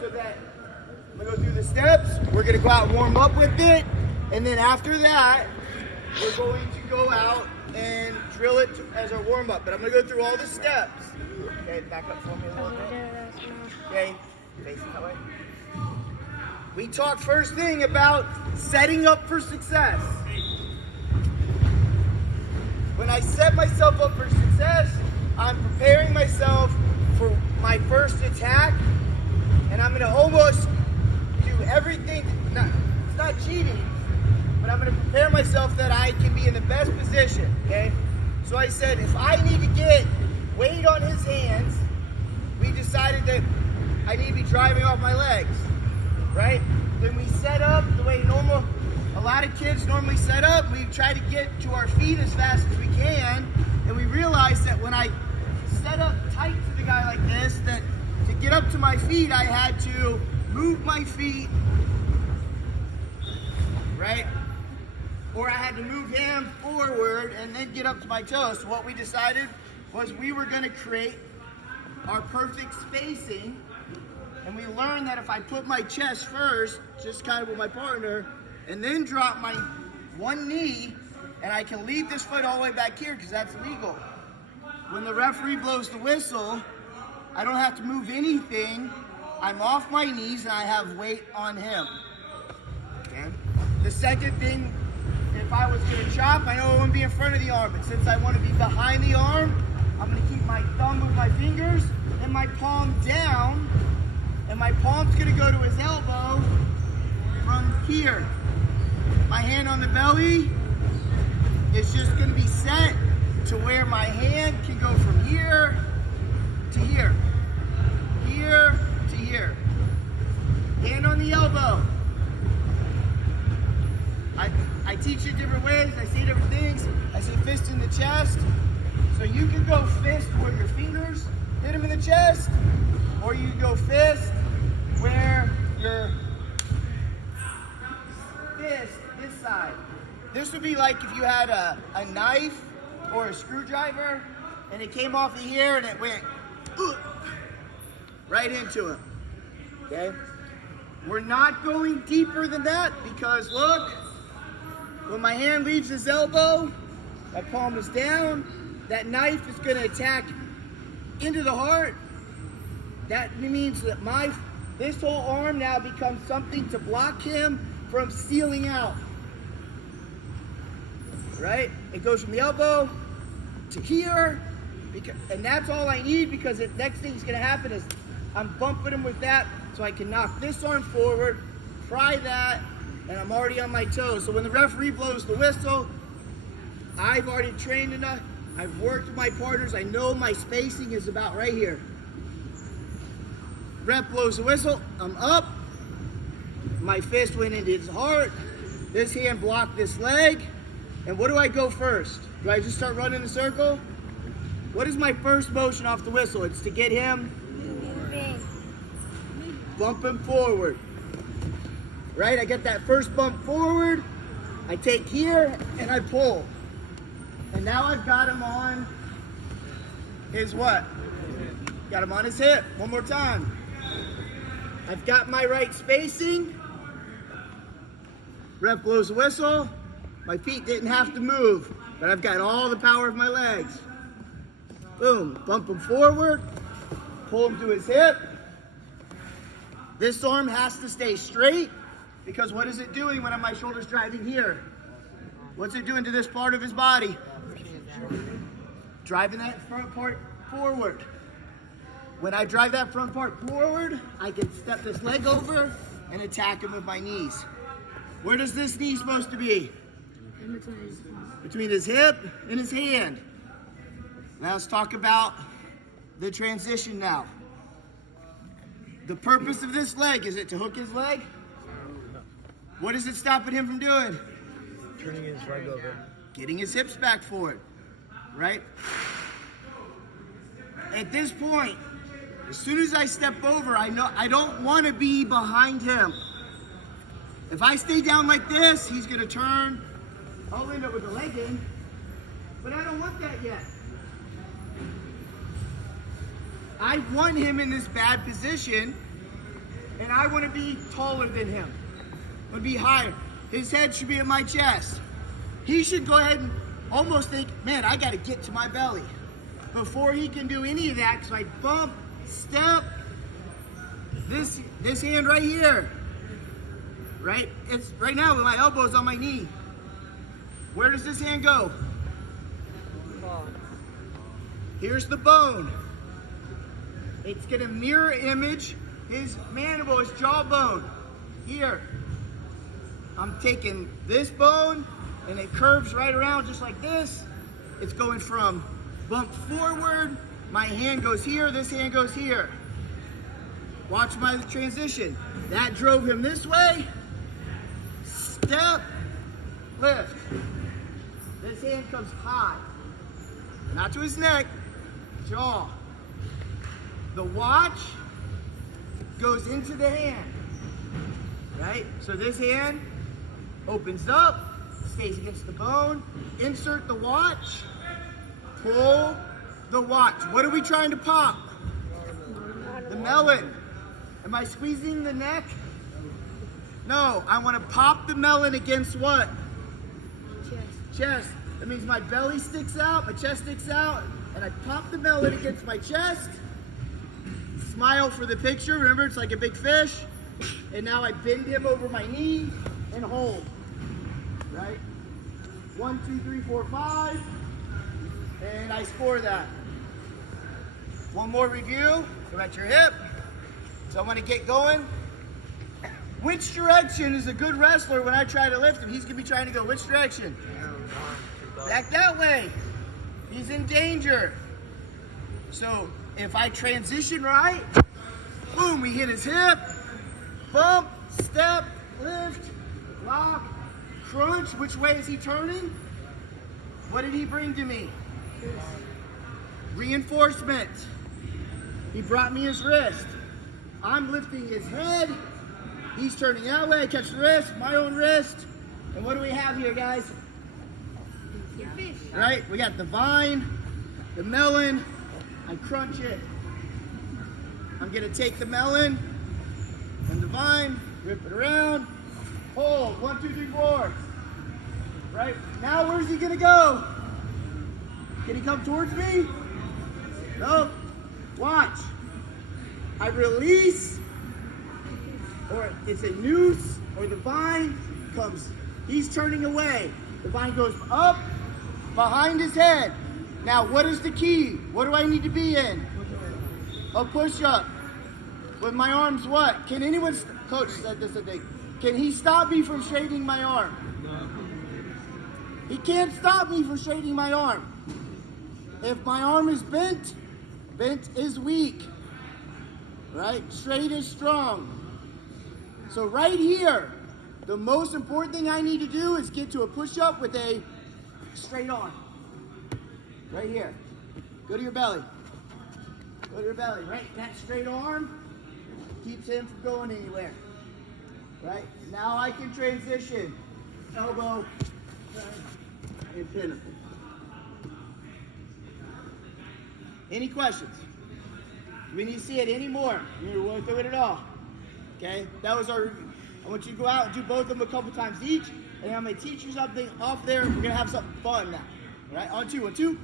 so that I'm gonna go through the steps. We're gonna go out and warm up with it, and then after that, we're going to go out and drill it as our warm up. But I'm gonna go through all the steps. Okay, back up for me a little bit. Okay, facing that way. We talked first thing about setting up for success. When I set myself up for success, I'm preparing myself for my first attack, and I'm going to almost do everything. It's not cheating, but I'm going to prepare myself that I can be in the best position, okay? So I said, if I need to get weight on his hands, we decided that I need to be driving off my legs, right? Then we set up the way a lot of kids normally set up. We try to get to our feet as fast as we can, and we realized that when I set up tight to the guy like this, that to get up to my feet, I had to move my feet, right? Or I had to move him forward and then get up to my toes. So what we decided was we were going to create our perfect spacing, and we learned that if I put my chest first, just kind of with my partner, and then drop my one knee, and I can leave this foot all the way back here because that's legal. When the referee blows the whistle, I don't have to move anything. I'm off my knees and I have weight on him. Okay. The second thing, if I was going to chop, I know I wouldn't be in front of the arm, but since I want to be behind the arm, I'm going to keep my thumb with my fingers and my palm down, and my palm's going to go to his elbow from here. My hand on the belly is just going to be set to where my hand can go from here to here, here to here. Hand on the elbow. I teach it different ways. I say different things. I say fist in the chest. So you can go fist where your fingers hit him in the chest, or you can go fist where your fist this side. This would be like if you had a knife or a screwdriver and it came off of here and it went right into him. Okay? We're not going deeper than that because look, when my hand leaves his elbow, my palm is down, that knife is going to attack into the heart. That means that this whole arm now becomes something to block him from sealing out. Right? It goes from the elbow to here, and that's all I need because the next thing that's going to happen is I'm bumping him with that so I can knock this arm forward, pry that, and I'm already on my toes. So when the referee blows the whistle, I've already trained enough. I've worked with my partners. I know my spacing is about right here. Ref blows the whistle. I'm up. My fist went into his heart. This hand blocked this leg. And what do I go first? Do I just start running in a circle? What is my first motion off the whistle? It's to get him bump him forward. Right? I get that first bump forward. I take here and I pull. And now I've got him on his what? Got him on his hip. One more time. I've got my right spacing. Ref blows the whistle. My feet didn't have to move, but I've got all the power of my legs. Boom. Bump him forward. Pull him to his hip. This arm has to stay straight because what is it doing when my shoulder's driving here? What's it doing to this part of his body? Driving that front part forward. When I drive that front part forward, I can step this leg over and attack him with my knees. Where does this knee supposed to be? Between his hip and his hand. Now let's talk about the transition now. The purpose of this leg, is it to hook his leg? No. What is it stopping him from doing? Turning his leg over. Getting his hips back forward, right? At this point, as soon as I step over, I know I don't want to be behind him. If I stay down like this, he's going to turn. I'll end up with a leg in, but I don't want that yet. I want him in this bad position and I want to be taller than him. I want to be higher. His head should be at my chest. He should go ahead and almost think, man, I got to get to my belly. Before he can do any of that, because I bump, step, this hand right here, right? It's right now with my elbows on my knee. Where does this hand go? Here's the bone. It's gonna mirror image his mandible, his jawbone. Here. I'm taking this bone and it curves right around just like this. It's going from bump forward, my hand goes here, this hand goes here. Watch my transition. That drove him this way. Step, lift. This hand comes high. Not to his neck, jaw. The watch goes into the hand, right? So this hand opens up, stays against the bone. Insert the watch, pull the watch. What are we trying to pop? The melon. Am I squeezing the neck? No, I want to pop the melon against what? Chest. That means my belly sticks out, my chest sticks out, and I pop the melon against my chest. Smile for the picture. Remember, it's like a big fish. And now I bend him over my knee and hold. Right? 1, 2, 3, 4, 5. And I score that. One more review. Go at your hip. So I'm going to get going. Which direction is a good wrestler when I try to lift him? He's going to be trying to go which direction? Back that way. He's in danger. So if I transition right, boom, we hit his hip, bump, step, lift, lock, crunch. Which way is he turning? What did he bring to me? Reinforcement. He brought me his wrist. I'm lifting his head. He's turning that way. I catch the wrist, my own wrist. And what do we have here, guys? Right? We got the vine, the melon. I crunch it. I'm going to take the melon and the vine, rip it around, hold. 1, 2, 3, 4. Right? Now where's he going to go? Can he come towards me? No. Watch. I release, or it's a noose, or the vine comes. He's turning away. The vine goes up behind his head. Now, what is the key? What do I need to be in? A push-up. With my arms what? Can anyone, coach said this, I think. Can he stop me from straightening my arm? He can't stop me from straightening my arm. If my arm is bent, bent is weak. Right? Straight is strong. So right here, the most important thing I need to do is get to a push-up with a straight arm. Right here. Go to your belly. Go to your belly, right? That straight arm keeps him from going anywhere. Right? Now I can transition. Elbow and pinnacle. Any questions? Do we need to see it anymore? We're going through it at all. Okay? That was our review. I want you to go out and do both of them a couple times each. And I'm going to teach you something off there. We're going to have something fun now. All right? On 2, 1, 2.